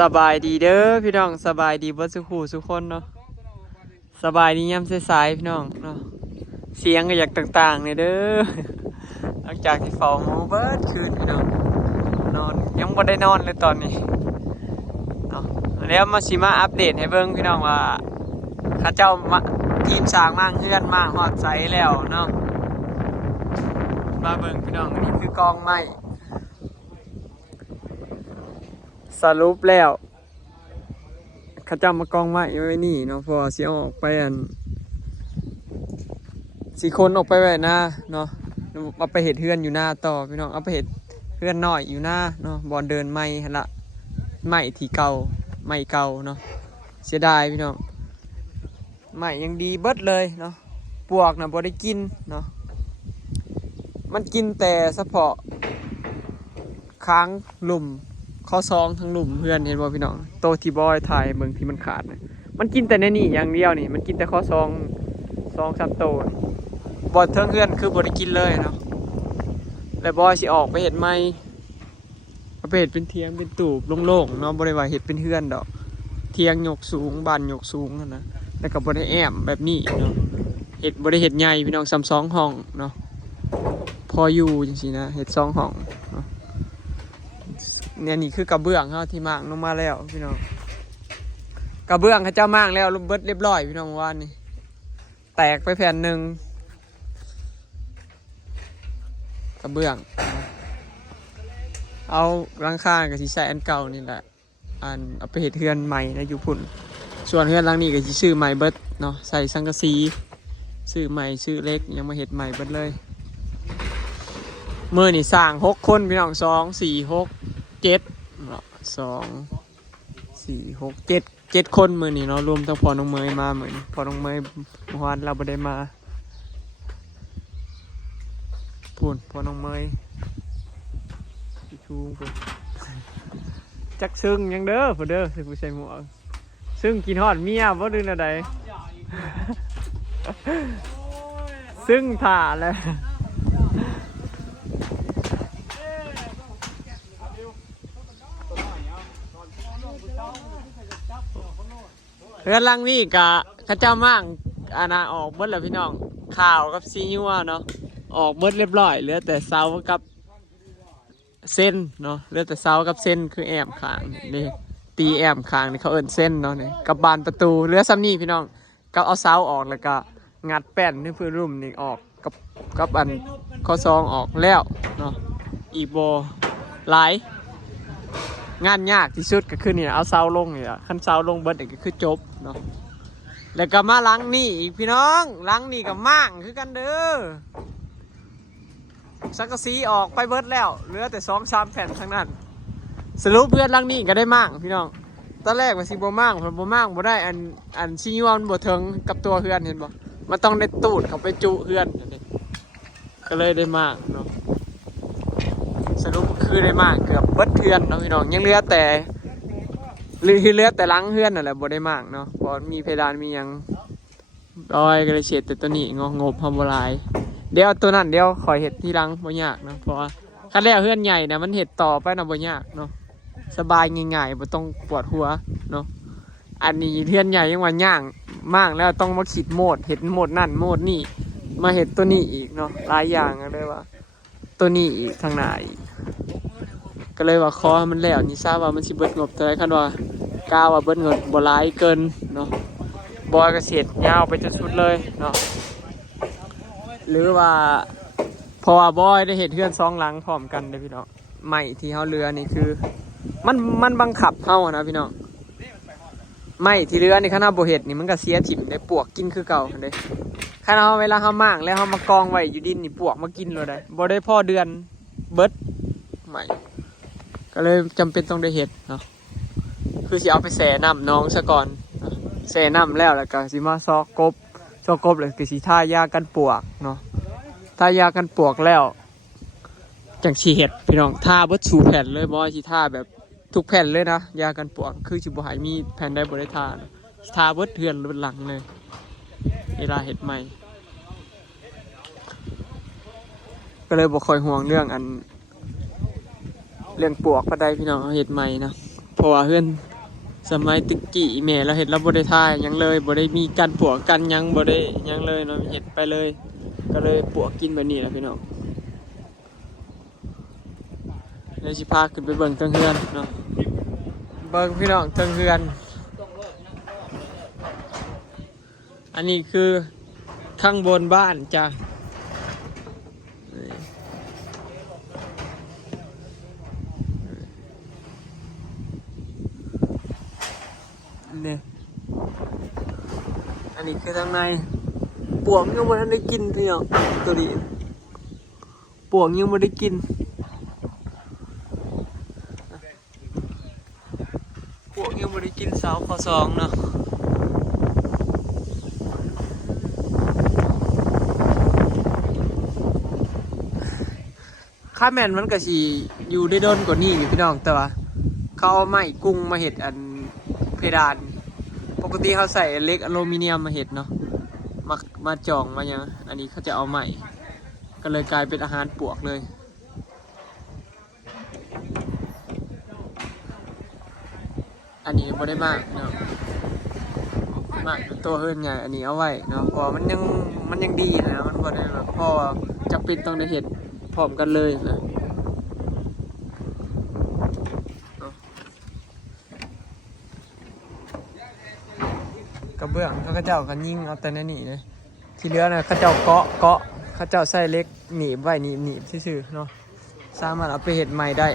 สบายดีเด้อพี่น้องสบายดีเบิดสุขสุขคนเนาะสบายดียามสายๆพี่น้องเนาะเสียงก็อยากต่างๆเนี่ยเด้อหลังจากที่เฝ้าหมูเบิดคืนพี่น้องนอนยังบ่ได้นอนเลยตอนนี้เนาะแล้วมาอัปเดตให้เบิ่งพี่น้องว่าข้าเจ้ามาทีมสร้างมั่งเฮือนมาฮอดไสแล้วเนาะมาเบิ่งพี่น้องอันนี้คือกองไม้สรุปแล้วข้าเจ้ามากองไม้ไว้นี่เนาะพอสิออกไปสี่คนออกไปไว้หน้าเนาะเอาไปเห็ดเฮือนอยู่หน้าต่อพี่น้องเอาไปเห็ดเฮือนน้อยอยู่หน้าเนาะบอลเดินไม้หั่นละไม้ที่เก่าไม้เก่าเนาะเสียดายพี่น้องไม้ยังดีเบิดเลยเนาะปวกนะบ่ได้กินเนาะมันกินแต่เฉพาะค้างหลุมข้อซองทั้งหลุมเพื่อนเห็นบ่พี่น้องโตที่บอยถ่ายเมืองที่มันขาดนะมันกินแต่ในนี่อย่างเดียวนี่มันกินแต่ข้อซอง3 โตบอลเทิงเพื่อนคือบริกินเลยเนาะแล้วบอยสิออกไปเห็ดไม้เอาไปเห็ดเป็นเทียงเป็นตูบโล่งๆเนาะบริวารเห็ดเป็นเฮือนดอกเทียงยกสูงบานยกสูงนะแล้วก็บริแอมแบบนี้เนาะเห็ดบริเห็ดใหญ่พี่น้อง2 ห้องเนาะพออยู่จริงๆนะเห็ด2 ห้องเนาะเนี่ยนี่คือกระเบื้องเขาที่มางลงมาแล้วพี่น้องกระเบื้องเขาเจ้ามางแล้วเบิดเรียบร้อยพี่น้องว่านี่แตกไปแผ่นหนึ่งกระเบื้องเอาหลังคากับสีใส่อันเก่านี่แหละเอาไปเห็ดเฮือนใหม่นะอยู่พุ่นส่วนเฮือนหลังนี้ก็สิซื้อใหม่เบิดเนาะใส่สังกะสีซื้อใหม่ซื้อเล็กยังมาเห็ดใหม่เบิดเลยเมื่อนี่สร้าง6 คนพี่น้อง2 4 6 7 2 4 6 7 คนมือนี่เนาะรวมทั้งพอน้องเมยมาเหมือนพอน้องเมยเมื่อวานเราไม่ได้มาพูนพอน้องเมยชูพูนจักซึ่งยังเด้อผู้เด้อสิผู้ใส่หมวกซึ่งกินฮอดเมียบ่ดื้ออะไรซึ่งถ่าเลยเรือนลังนี่กะข้าเจ้ามั่งออกเบิดแล้วพี่น้องข่าวกับซีนัวเนาะออกเบิดเรียบร้อยเหลือแต่เสากับเส้นเนาะเหลือแต่เสากับเส้นคือแอมขางนี่ตีแอมขางนี่เขาเอิ้นเส้นเนาะนี่กับบานประตูเหลือซ้ำนี่พี่น้องก็เอาเสาออกแล้วก็งัดแป้นที่พื้นรุ่มนี่ออกกับอันข้อซองออกแล้วเนาะอีโบหลายงานยากที่สุดก็คือนี่เอาเสาลงนี่อ่ะขั้นเสาลงเบิดนี่ก็คือจบเนาะแล้วก็มาล้างนี่อีกพี่น้องล้างนี่กับมั่งคือกันเด้อสังกะสีออกไปเบิดแล้วเหลือแต่2-3 แผ่นทั้งนั้นสรุปเพื่อนล้างนี่ก็ได้มั่งพี่น้องตอนแรกว่าสิบ่มั่งผมบ่มั่งบ่ได้อันชี้ว่ามันบ่ถึงกับตัวเพื่อนเห็นบ่มันต้องได้ตูดเข้าไปจุเพื่อนก็เลยได้มั่งเนาะสรุปคือได้มั่งเกือบเบิดเพื่อนเนาะพี่น้องยังเหลือแต่ล้างเพื่อนนั่นแหละบ่ได้มั่งเนาะเพราะมีเพดานมียังดอยก็เลยเฉดแต่ตัวนี้งบทำบ่หลายเดี๋ยวตัวนั้นเดี๋ยวขอเห็ดที่รังบ่ยากเนาะเพราะว่าขั้นแรกเพื่อนใหญ่นะมันเห็ดต่อไปนะบ่ยากเนาะสบายง่ายๆบ่ต้องปวดหัวเนาะอันนี้เพื่อนใหญ่ยังว่าย่างมากแล้วต้องมาขีดโหมดเห็ดโหมดนั่นโหมดนี่มาเห็ดตัวนี้อีกเนาะหลายอย่างเลยว่าตัวนี้อีกทางหน้าอีกก็เลยว่าคอมันแล้วนี่ทราบว่ามันสิเบิดงบเท่าไหร่คันว่ากล้าว่าเบิดงบบ่หลายเกินเนาะบอยก็เสร็จยาวไปจนสุดเลยเนาะหรือว่าพอบอยได้เห็นเพื่อน2 หลังพร้อมกันเลยพี่น้องใหม่ที่เฮาเรือนี่คือมันบังคับเฮานะพี่น้องใหม่ที่เรือนี่ขนาดบ่เห็ดนี่มันก็เสียถิ่มได้ปวกกินคือเก่าเด้ขนาดเวลาเฮาม่างแล้วเฮามากองไว้อยู่ดินนี่ปวกมากินเลยได้บ่ได้พอเดือนเบิดใหม่ก็เลยจำเป็นต้องได้เห็ดเนาะคือสิเอาไปแช่น้ำน้องซะก่อนแช่น้ำแล้วก็สิมาซอกกบเลยคือสิท่ายากันปวกเนาะท่ายากันปวกแล้วจังสิเห็ดพี่น้องท่าเบิดสู่แผ่นเลยบ่สิท่าแบบทุกแผ่นเลยนะยากันปวกคือสิบ่ให้มีแผ่นใดบ่ได้ท่าเบิดเทือนเบิดหลังเลยเวลาเห็ดใหม่ก็เลยบ่ค่อยห่วงเรื่องปวกปานใดพี่น้องเห็ดใหม่นะพอ ราะว่าเฮือนสมัยตะกี้แม่เราเฮ็ดเราบ่ได้ทายหยังเลยบ่ได้มีกันปลวกกันหยังบ่ได้หยังเลยเนาะเฮ็ดไปเลยก็เลยปลวกกินแบบนี้แหละพี่น้องเลยสิพาขึ้นไปเบิ่งเทิงเฮือนเนาะเบิ่งพี่น้องเทิงเฮือนอันนี้คือข้างบนบ้านจ้ะนี่อันนี้คือทางในปวกยังไม่ได้กินพี่น้องตัวนี้ปวกยังไม่ได้กินปวกยังไม่ได้กินสาวข้อสองเนาะข้าแมนมันก็สิอยู่ได้โดนกว่านี้อยู่พี่น้องแต่ว่าเขาเอาไม้กุ้งมาเห็ดอันเพดานปกติเขาใส่เหล็กอลูมิเนียมมาเห็ดเนาะมาจ่องมาอย่างอันนี้เขาจะเอาไม้ก็เลยกลายเป็นอาหารปวกเลยอันนี้ไม่ได้มากเนาะมากตัวเฮิร์นใหญ่อันนี้เอาไว้เนาะเพราะมันยังดีนะมันไม่ได้แบบพอจะปิดต้องได้เห็ดพร้อมกันเลยนะกระเบื้องเขาเจ้ากันยิ่งเอาแต่ในนี่เลยที่เหลือนะเขาเจ้าเกาะเขาเจ้าใส่เล็กหนีบไว้หนีบซื่อๆเนาะสามารถเอาไปเห็ดใหม่ได้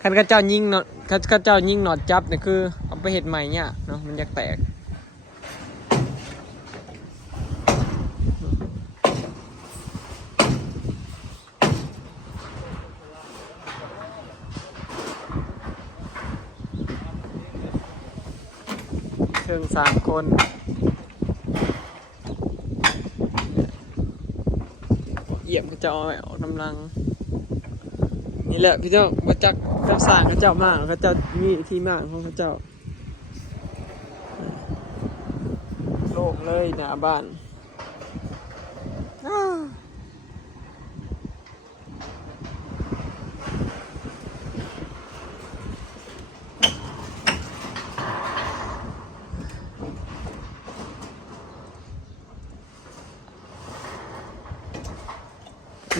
คันเขาเจ้ายิ่งเนาะเขาเจ้ายิ่งหนอดจับเนี่ยคือเอาไปเห็ดใหม่เนี่ยเนาะมันอยากแตกเชิง3 คนเหยียบเขาเจ้าเอากำลังนี่แหละพี่เจ้ามาจากเจ้าสร้างเขาเจ้ามากเขาเจ้ามีที่มากของเขาเจ้าโล่งเลยหน้าบ้าน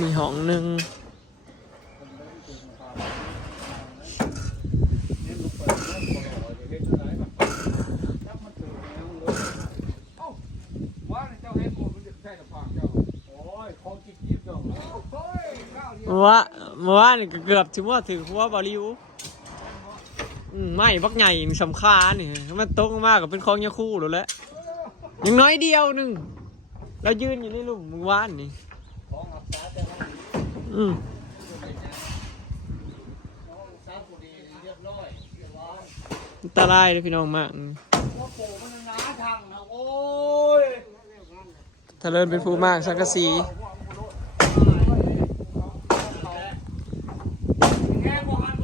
มีห้องหนึ่งเมื่อวานนี่ก็เกือบถึงว่าถือหัวบอลิวไม่บักใหญ่สำคัญนี่มันตกมากกับเป็นของยาคู่หรือแล้วยังน้อยเดียวหนึ่งเรายืนอยู่ในหลุมเมื่อวานนี่อันตรายเลยพี่น้องมากถ้าเลินเป็นผู้มากสังกะสี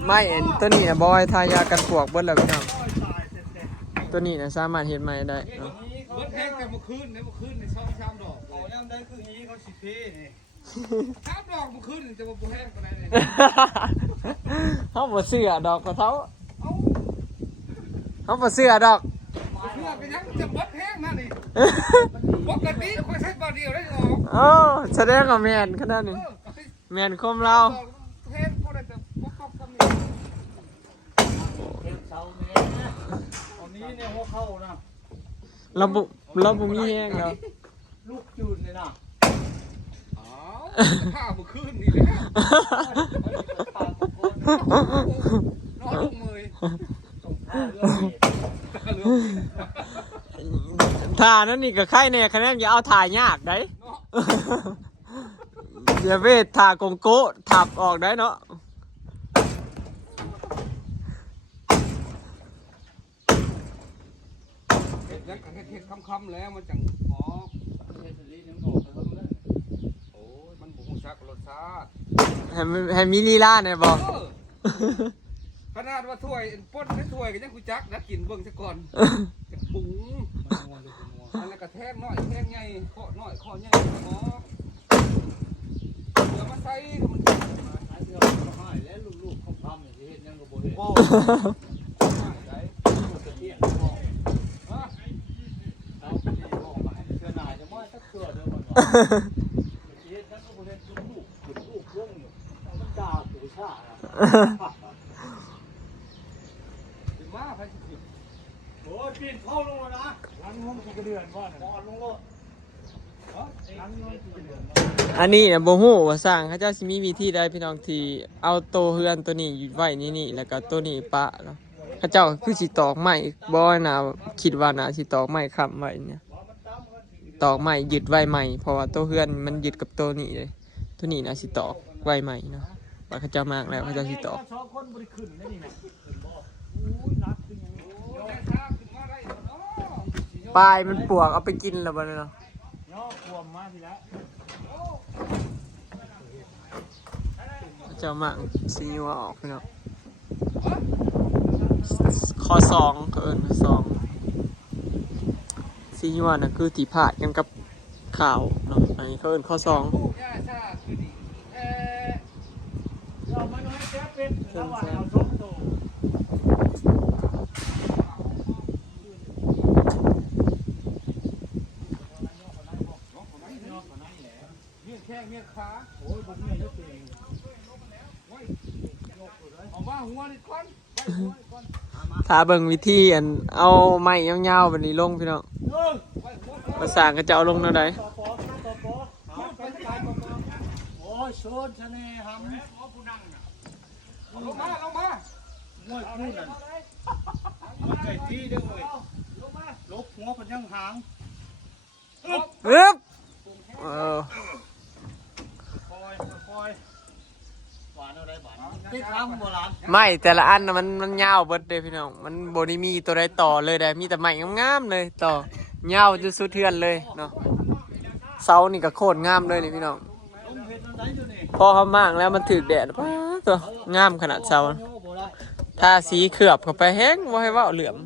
ไม่เอ็นตัวนี้นะบอยทายากันปลวกเบิ้ลแล้วพี่น้องตัวนี้นะสามารถเห็นใหม่ได้เบิ้ลแห้งแต่เมื่อคืนในช่องชามดอกเอาแล้วได้คือนี้เขาสิเพ่นี่ชามดอกเมื่อคืนจะมาปูแห้งกันได้เลยเขาบ่เสื้อดอกกระเท้าเขาบ่เสื้อดอกเสื้อกันยังจะเบิ้ลแห้งนั่นนี่ปกติเขาใช้บอลเดียวได้หรอโอ้แสดงกับแมนขนาดนี้แมนคมเราแห้งเขาได้แต่ปกคำนี้อันนี้เนี่ยหัวเข้านะเราบุมีแห้งแล้วลูกจูนเลยนะอ๋อข้าบุคืนนี่เลยน้องลงมือถ่านั่นนี่ก็ไข่แน่คะแนนอย่าเอาถ่ายยากได้อย่าเวทถ่ากงโก้ถับออกได้เนาะเห็ดคำแล้วมันจังอ๋อเห็ดสีน้ำหอมไปแล้วโอ้ยมันบุกชักรสชาติให้มิลีล่าเนี่ยบอกขนาดว่าถ้วยป้นไม่ถ้วยก็ยังกูจักนะกินเบิ่งซะก่อนจะปุ้งอันนั้นก็แทงน้อยแทงใหญ่ข้อน้อยข้อใหญ่หมอเดี๋ยวมาใส่มันเดี๋ยวมาให้แล้วลูกๆเขาทำอย่างที่เห็นยังก็บ่เห็น เฮ็ดทั้งก็บ่ได้จุดลูกลงอยู่มันด่าผู้ชาถึงว่าไปสิ โอ้ยปีนเข้าลงแล้วนะล้างงมกี่กระเดือนบ่น่ะลงโลดล้างงมกี่กระเดือน อันนี้เนี่ยโบฮู้ว่าสร้างเขาเจ้าสิมีวิธีใดพี่น้องที่เอาโตวเฮือนตัวนี้อยู่ไว้นี่แล้วก็ตัวนี้ปะเนาะเขาเจ้าคือสิตอกไม้บ่น่าคิดว่าน่าสิตอกไม้ค้ำไว้เนี่ยตอกไม้ยึดไว้ใหม่เพราะว่าตัวเฮือนมันยึดกับตัวนี้เลยตัวนี้น่าสิตอกไว้ใหม่เนาะว่าเขาเจ้ามากแล้วเขาเจ้าสิตอก สองคนบ่ได้ขึ้นได้นี่นะอุ้ยนักคือหยัง แม่ช้าขึ้นมาได้เนาะ ปลายมันปวกเอาไปกินแล้วบ่เนาะ ย่อควมมาทีละ เขาเจ้ามากสิยัวออกพี่น้องข้อสองเขาเอิ้นข้อสองสิยัวน่ะคือที่พาดกันกับข่าวเนาะอันนี้เขาเอิ้นข้อสอง ผู้ย่าช้าคือดีเรามันให้แจ๊บเป็นแล้วว่าเอาชกโต เมียแข้งเมียขา โอ้ยบ่มีเยอะเอง เอาว่าหัวนี่ก่อน ถ้าเบิ่งวิธีอันเอาไม้ยาวๆแบบนี้ลงพี่น้องภาษาก็จะเอาลงเท่าใด ต่อปอเอาไปตายต่อปอโอ้ยโซนชะแนหำลงมาลงมา ง่วยคู่นั่นมันไก่ตีเด้อเว้ยลบหัวเป็นยังหาง อึ๊บเออ คอยหวานอะไรหวานติ๊กล้างโบราณ ไม่แต่ละอันน่ะมันยาวเบิดเลยพี่น้องมันบ่ได้มีตัวใดต่อเลยได้มีแต่ไม้งามๆเลยต่อยาวจนสุดเทือนเลยเนาะเสานี่ก็โคตรงามเลยนี่พี่น้อง ลงเห็ดมันได้อยู่นี่ พอเขามากแล้วมันถึกแดดป้าตัวงามขนาดเสาถ้าสีเคลือบเข้าไปแห้งบ่ให้เว้าเหลื่อม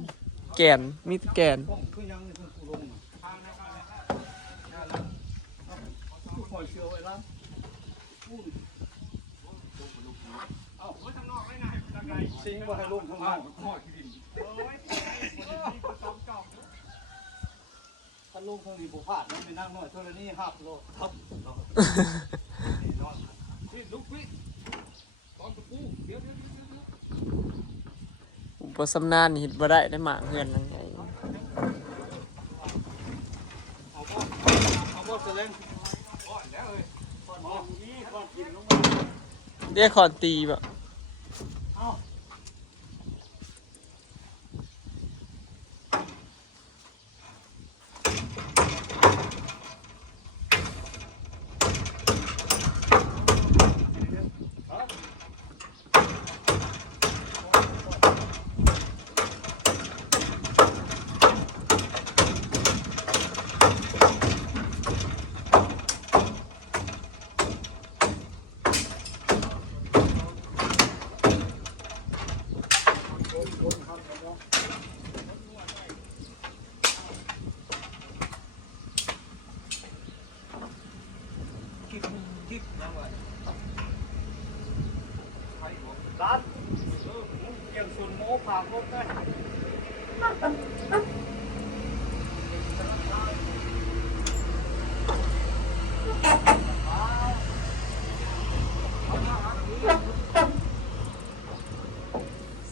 แก่นมีแต่แก่น คือยังนี่คือลงคอยเชื่อไว้แล้วสิ่งว่าให้ลงข้างล่างถ้าลงข้างนี้บุพาดมันไปนั่งหน่อยเท่านี้หับโลทับ พี่ลุกพี่ตอนตะปูเดี๋ยว อุปสำนานนี่เฮ็ดบ่ได้ได้หมากเฮือนนั่นไง เอาบ่เสร็จ ก่อนแล้วเลย ก่อนนี้ก่อนกินลงมา เรียกขอนตีบ่ เอา ร้านเกี่ยงสุนโม้ผ่าพบได้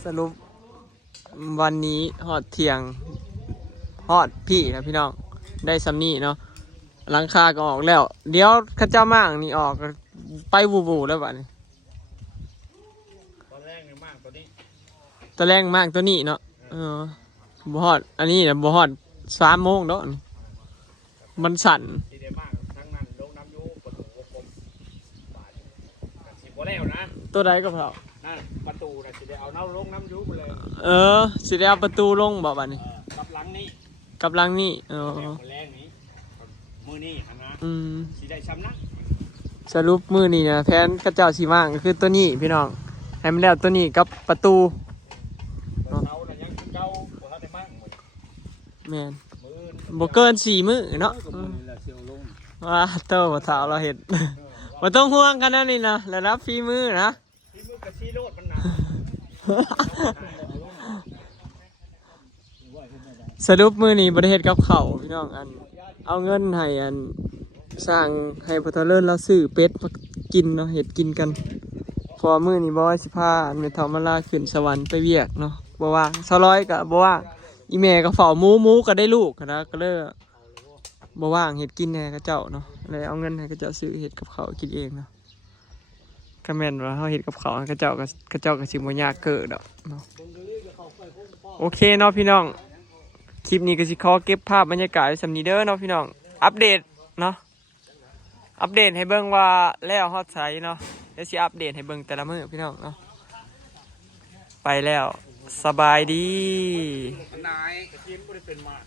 สรุปวันนี้ฮอดเที่ยงฮอดพี่นะพี่น้องได้ซ้ำนี่เนาะหลังคาก็ออกแล้ว เดี๋ยวเข้าเจ้ามากนี่ออกไปบูแล้วบัดนี้ ตอนแรกเนี่ยมากตัวนี้ ตัวแรงมากตัวนี้เนาะบ่ฮอดอันนี้นะบ่ฮอด3 โมงเนาะมันสั่น ที่ได้มากทั้งนั้นลงน้ำยูประตูวงกลมบาทสิบกว่าแล้วนะ ตัวใดก็เผา นั่นประตูนะสิได้เอาน้ำลงน้ำยูไปเลย สิได้เอาประตูลงบ่บัดนี้ กับหลังนี้ กับหลังนี่แรงนี้มือนี่ฮะนะ สิได้ช้ำนัก สรุปมื้อนี้นะแผนเข้าเจ้าสิว่างก็คือตัวนี้พี่น้องให้มันแล้วตัวนี้กับประตู เช้าน่ะยังเก่าบ่ทันได้มากหมด แม่น มือ บ่เกิน4 มื้อเนาะ มือนี่แหละเสียวลง ว่าเต้าบ่เท้าเราเห็ด บ่ต้องห่วงกันนะนี่นะระดับฝีมือนะ ที่มือกับชีโรดมันหนัก สรุปมื้อนี้บ่ได้เฮ็ดกับข้าวพี่น้องเอาเงินให้ สร้างให้พอเทเลินเราซื้อเป็ดมากินเนาะเห็ดกินกันพอมื้อนี้บ่ว่าสิพาอันเมทามาลาขึ้นสวรรค์ไปเวียกเนาะบ่ว่างซะร้อยก็บ่ว่างอีแม่ก็เฝ้าหมูก็ได้ลูกนะก็เลยบ่ว่างเห็ดกินให้เขาเจ้าเนาะเลยเอาเงินให้เขาเจ้าซื้อเห็ดกับเขาวกินเองเนาะก็แม่นว่าเฮาเห็ดกับเขาวให้เขาเจ้าก็สิบ่ยากเกิดดอกเนาะโอเคเนาะพี่น้องคลิปนี้ก็สิขอเก็บภาพบรรยากาศไว้สำนี้เด้อเนาะพี่น้องอัปเดตเนาะอัปเดตให้เบิ่งว่าแล้วฮอดไสเนาะเดี๋ยวสิอัปเดตให้เบิ่งแต่ละมื้อพี่น้องเนาะไปแล้วสบายดี นาย กินบ่ได้เป็นหมาก